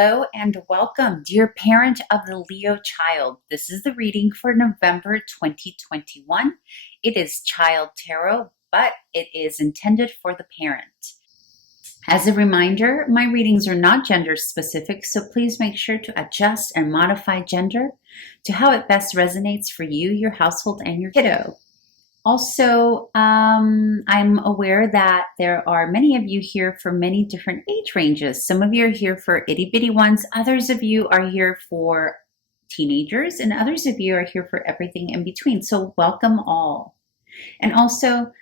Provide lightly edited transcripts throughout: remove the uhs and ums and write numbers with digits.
Hello and welcome, dear parent of the Leo child. This is the reading for November 2021. It is Child Tarot, but it is intended for the parent. As a reminder, my readings are not gender specific, so please make sure to adjust and modify gender to how it best resonates for you, your household, and your kiddo. Also, I'm aware that there are many of you here for many different age ranges. Some of you are here for itty bitty ones. Others of you are here for teenagers, and others of you are here for everything in between. So welcome all. And also,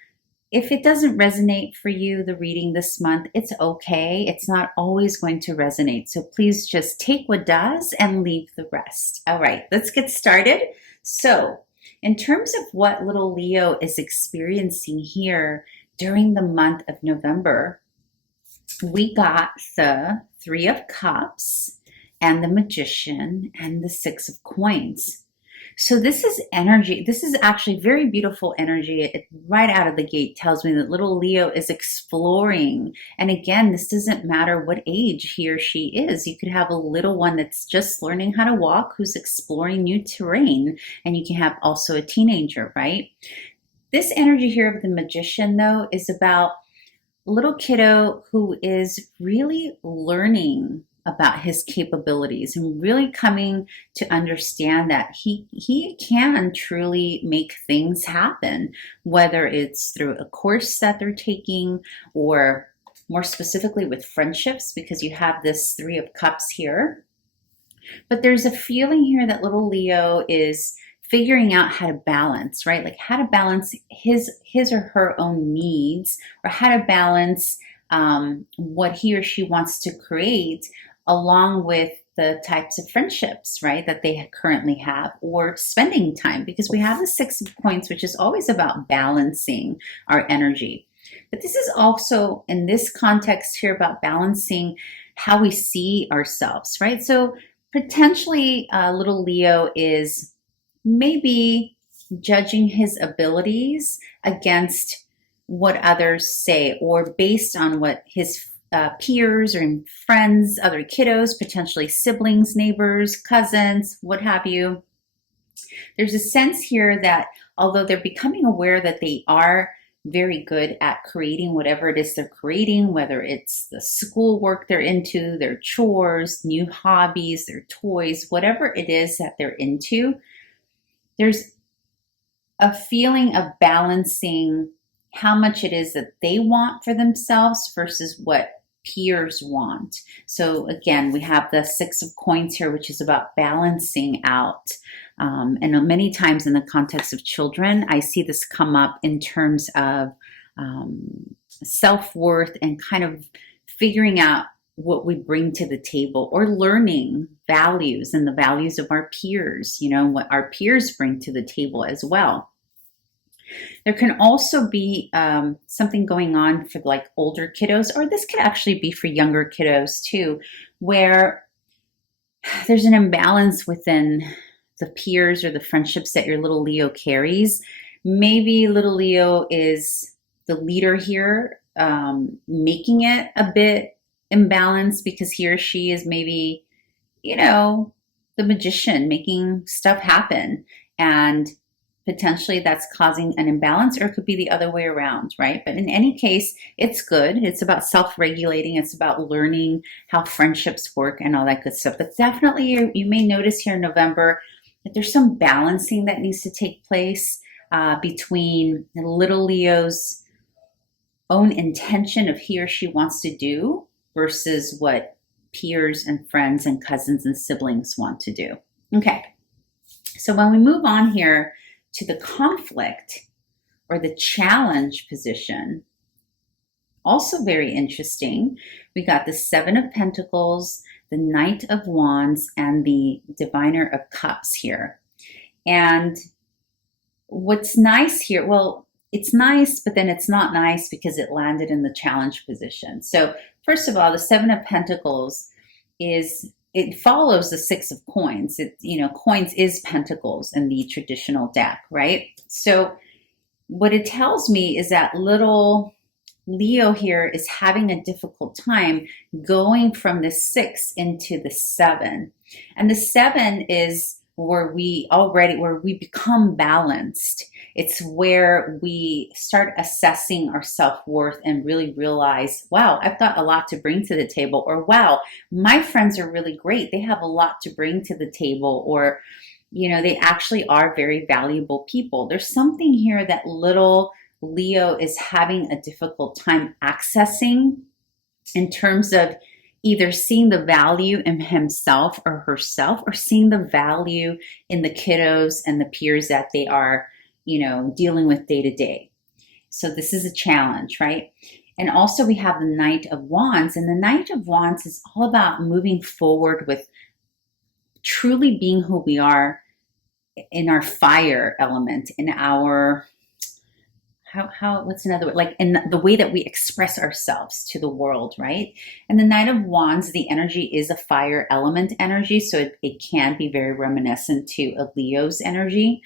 if it doesn't resonate for you, the reading this month, it's okay. It's not always going to resonate. So please just take what does and leave the rest. All right, let's get started. So, in terms of what little Leo is experiencing here during the month of November, we got the Three of Cups and the Magician and the Six of Coins. So this is energy. This is actually very beautiful energy. It right out of the gate tells me that little Leo is exploring. And again, this doesn't matter what age he or she is. You could have a little one that's just learning how to walk who's exploring new terrain. And you can have also a teenager, right? This energy here of the Magician, though, is about a little kiddo who is really learning about his capabilities and really coming to understand that he can truly make things happen, whether it's through a course that they're taking or more specifically with friendships, because you have this Three of Cups here. But there's a feeling here that little Leo is figuring out how to balance, right? Like how to balance his or her own needs, or how to balance what he or she wants to create along with the types of friendships, right, that they currently have, or spending time, because we have the Six of Coins, which is always about balancing our energy. But this is also, in this context here, about balancing how we see ourselves, right? So potentially little Leo is maybe judging his abilities against what others say, or based on what his peers or friends, other kiddos, potentially siblings, neighbors, cousins, what have you. There's a sense here that although they're becoming aware that they are very good at creating whatever it is they're creating, whether it's the school work they're into, their chores, new hobbies, their toys, whatever it is that they're into, there's a feeling of balancing how much it is that they want for themselves versus what peers want. So again, we have the Six of Coins here, which is about balancing out. And many times in the context of children, I see this come up in terms of self-worth and kind of figuring out what we bring to the table, or learning values and the values of our peers, you know, what our peers bring to the table as well. There can also be something going on for like older kiddos, or this could actually be for younger kiddos too, where there's an imbalance within the peers or the friendships that your little Leo carries. Maybe little Leo is the leader here, making it a bit imbalanced because he or she is maybe, you know, the magician, making stuff happen. And potentially that's causing an imbalance, or it could be the other way around, right? But in any case, it's good. It's about self-regulating. It's about learning how friendships work and all that good stuff. But definitely you may notice here in November that there's some balancing that needs to take place between little Leo's own intention of he or she wants to do versus what peers and friends and cousins and siblings want to do. Okay, so when we move on here to the conflict or the challenge position, also very interesting. We got the Seven of Pentacles, the Knight of Wands, and the Diviner of Cups here. And what's nice here, well, it's nice, but then it's not nice because it landed in the challenge position. So first of all, the Seven of Pentacles it follows the Six of Coins. Coins is pentacles in the traditional deck, right? So what it tells me is that little Leo here is having a difficult time going from the 6 into the 7. And the 7 is where we become balanced. It's where we start assessing our self-worth and really realize, wow, I've got a lot to bring to the table, or wow, my friends are really great. They have a lot to bring to the table, or, they actually are very valuable people. There's something here that little Leo is having a difficult time accessing in terms of either seeing the value in himself or herself, or seeing the value in the kiddos and the peers that they are, dealing with day to day. So this is a challenge, right? And also we have the Knight of Wands, and the Knight of Wands is all about moving forward with truly being who we are in our fire element, in our what's another way? Like in the way that we express ourselves to the world, right? And the Knight of Wands, the energy is a fire element energy, so it can be very reminiscent to a Leo's energy.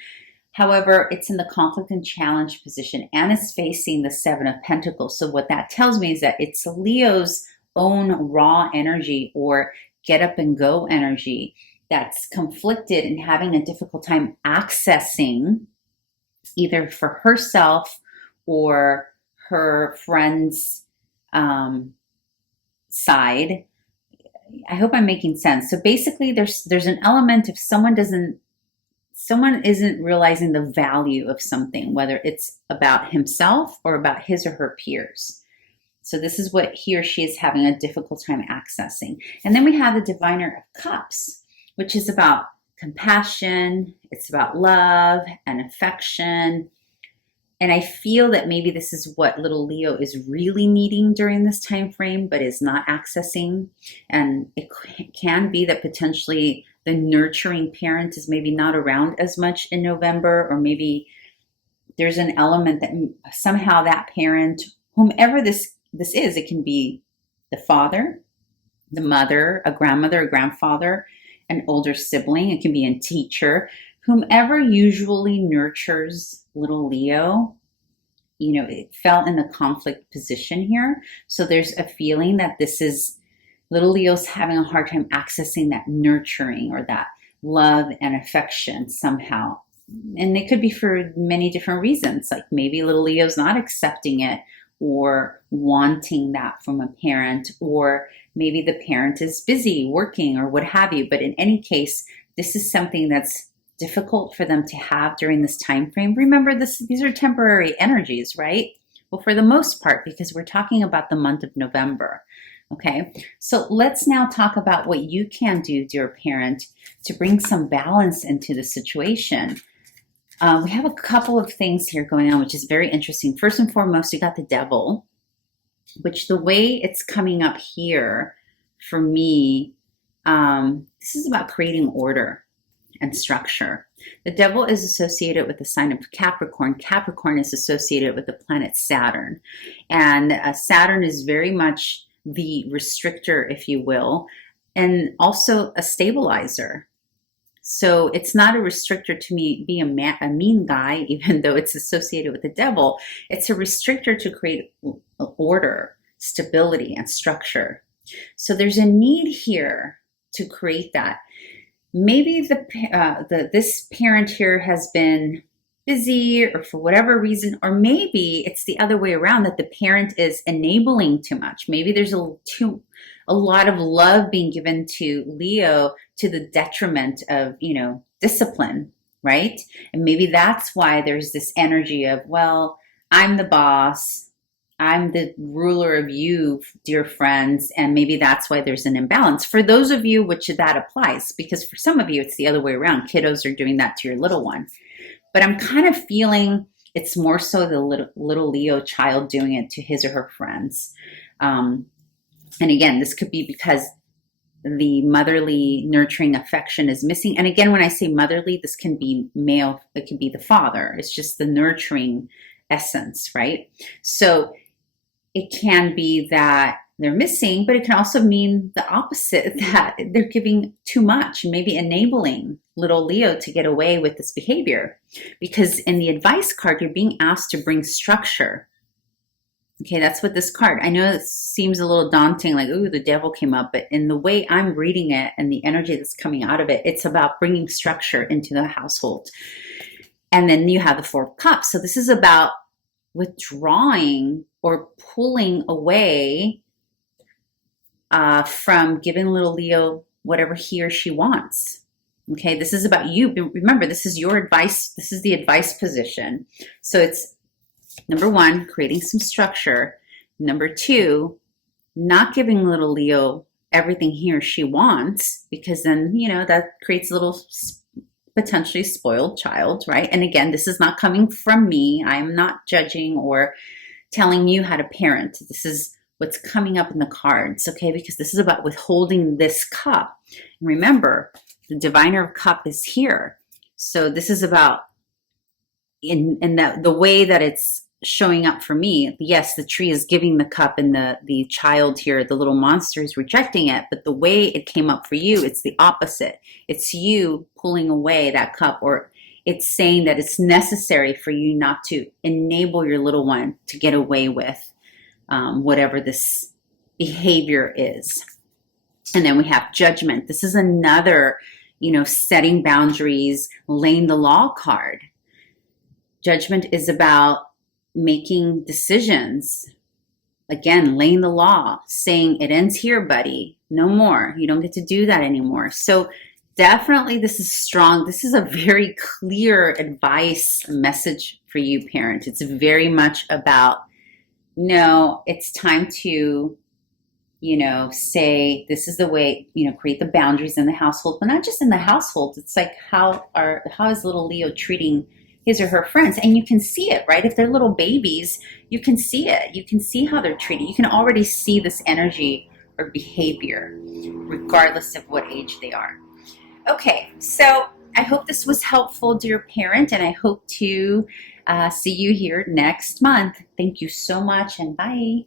However, it's in the conflict and challenge position, and it's facing the 7 of Pentacles. So what that tells me is that it's Leo's own raw energy, or get up and go energy, that's conflicted and having a difficult time accessing, either for herself or her friend's side. I hope I'm making sense. So basically there's an element if someone isn't realizing the value of something, whether it's about himself or about his or her peers. So this is what he or she is having a difficult time accessing. And then we have the Diviner of Cups, which is about compassion. It's about love and affection. And I feel that maybe this is what little Leo is really needing during this time frame, but is not accessing. And it can be that potentially the nurturing parent is maybe not around as much in November, or maybe there's an element that somehow that parent, whomever this is, it can be the father, the mother, a grandmother, a grandfather, an older sibling, it can be a teacher, whomever usually nurtures little Leo, it fell in the conflict position here. So there's a feeling that this is little Leo's having a hard time accessing that nurturing or that love and affection somehow. And it could be for many different reasons. Like maybe little Leo's not accepting it or wanting that from a parent, or maybe the parent is busy working or what have you. But in any case, this is something that's difficult for them to have during this time frame. Remember, these are temporary energies, right? Well, for the most part, because we're talking about the month of November. Okay, so let's now talk about what you can do, dear parent, to bring some balance into the situation. We have a couple of things here going on, which is very interesting. First and foremost, you got the Devil, which the way it's coming up here for me, this is about creating order and structure. The Devil is associated with the sign of Capricorn. Capricorn is associated with the planet Saturn. And Saturn is very much the restrictor, if you will, and also a stabilizer. So it's not a restrictor to be a mean guy, even though it's associated with the Devil. It's a restrictor to create order, stability, and structure. So there's a need here to create that. Maybe this parent here has been busy or for whatever reason, or maybe it's the other way around, that the parent is enabling too much. Maybe there's a lot of love being given to Leo to the detriment of, discipline, right? And maybe that's why there's this energy of, well, I'm the boss, I'm the ruler of you, dear friends, and maybe that's why there's an imbalance. For those of you which that applies, because for some of you, it's the other way around. Kiddos are doing that to your little one. But I'm kind of feeling it's more so the little Leo child doing it to his or her friends. And again, this could be because the motherly nurturing affection is missing. And again, when I say motherly, this can be male, it can be the father. It's just the nurturing essence, right? So it can be that they're missing, but it can also mean the opposite, that they're giving too much and maybe enabling little Leo to get away with this behavior. Because in the advice card, you're being asked to bring structure. Okay, that's what this card, I know it seems a little daunting, like, ooh, the devil came up, but in the way I'm reading it and the energy that's coming out of it, it's about bringing structure into the household. And then you have the Four of Cups. So this is about withdrawing or pulling away from giving little Leo whatever he or she wants. Okay, this is about you. Remember, this is your advice. This is the advice position. So it's number one, creating some structure. Number two, not giving little Leo everything he or she wants, because then, you know, that creates a little potentially spoiled child, right? And again, this is not coming from me. I'm not judging or telling you how to parent. This is what's coming up in the cards, okay? Because this is about withholding this cup. And remember, the diviner of cup is here. So this is about in the way that it's showing up for me. Yes, the tree is giving the cup and the child here, the little monster, is rejecting it. But the way it came up for you, it's the opposite. It's you pulling away that cup, or it's saying that it's necessary for you not to enable your little one to get away with whatever this behavior is. And then we have judgment. This is another, you know, setting boundaries, laying the law card. Judgment is about making decisions. Again, laying the law, saying it ends here, buddy. No more. You don't get to do that anymore. So definitely this is strong. This is a very clear advice message for you, parent. It's very much about, no, it's time to, you know, say this is the way, you know, create the boundaries in the household, but not just in the household. It's like how is little Leo treating his or her friends? And you can see it, right? If they're little babies, you can see it. You can see how they're treated. You can already see this energy or behavior, regardless of what age they are. Okay, so I hope this was helpful, dear parent, and I hope to see you here next month. Thank you so much, and bye.